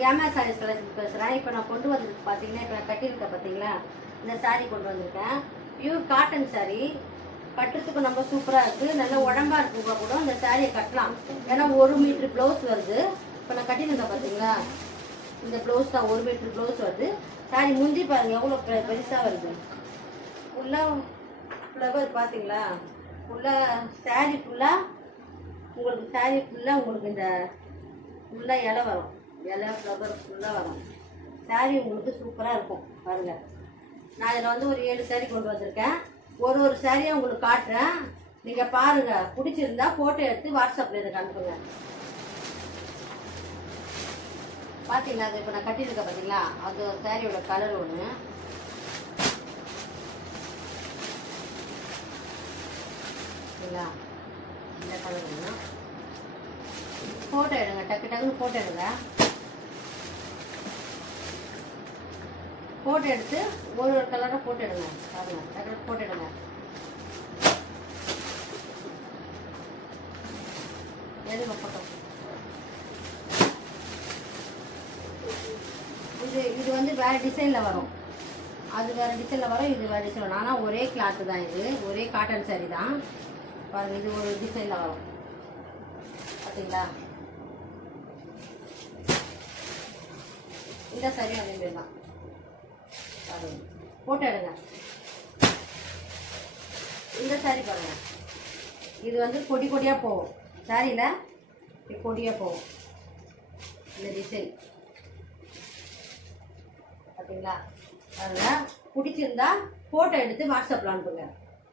கேமா சாரீஸ் கலெக்ஷன் பேசுகிறேன். இப்போ நான் கொண்டு வந்திருக்கு பார்த்தீங்கன்னா, இப்போ நான் கட்டியிருக்கேன் பார்த்தீங்களா, இந்த சாரீ கொண்டு வந்திருக்கேன். பியூர் காட்டன் சாரீ, கட்டுறதுக்கு ரொம்ப சூப்பராக இருக்குது. நல்லா உடம்பா இருக்குங்க கூட இந்த சாரியை கட்டலாம். ஏன்னா 1 மீட்டர் ப்ளவுஸ் வருது. இப்போ நான் கட்டியிருக்கேன் பார்த்தீங்களா, இந்த ப்ளவுஸ் தான் 1 மீட்டர் ப்ளவுஸ் வருது. சாரி முந்தி பாருங்கள் எவ்வளோ பெருசாக வருது. ஃபுல்லாக ஃப்ளவர் பார்த்தீங்களா, ஃபுல்லாக சாரீ ஃபுல்லாக உங்களுக்கு இந்த ஃபுல்லாக இலை வரும். இலை ஃப்ளவர் ஃபுல்லாக வரும். சாரீ உங்களுக்கு சூப்பராக இருக்கும் பாருங்கள். நான் இதில் வந்து ஒரு 7 சாரீ கொண்டு வந்திருக்கேன். ஒரு சாரியை உங்களுக்கு காட்டுறேன். நீங்கள் பாருங்கள், பிடிச்சிருந்தா ஃபோட்டோ எடுத்து வாட்ஸ்அப்பில் இதை அனுப்புங்க. பார்த்தீங்களா, அது இப்போ நான் கட்டியிருக்கேன் பார்த்தீங்களா, அது சாரியோட கலர் ஒன்று. சரிங்களா, இந்த கலர் ஒன்று. ஃபோட்டோ எடுங்க, டக்குன்னு ஃபோட்டோ எடுங்க. ஃபோட்டோ எடுத்து ஒரு கலராக ஃபோட்டோ எடுங்க. பாருங்க, டக்குனு ஃபோட்டோ எடுங்க. எதுங்க ஃபோட்டோ? இது வந்து வேறு டிசைனில் வரும். அது வேறு டிசைனில் வரும், இது வேறு டிசைன் வரும். ஆனால் ஒரே கிளாத்து தான். இது ஒரே காட்டன் சாரீ தான். பாருங்கள், இது ஒரு டிசைனில் வரும் பார்த்தீங்களா. இந்த சாரீ அதே தான். பாருங்க, ஃபோட்டோ எடுங்க. இந்த சாரீ பாருங்க, இது வந்து கொடியாக போகும். சாரியில் கொடியாக போகும் இந்த டிசைன் பார்த்தீங்களா. பாருங்க, பிடிச்சிருந்தா ஃபோட்டோ எடுத்து வாட்ஸ்அப்பில் அனுப்புங்க.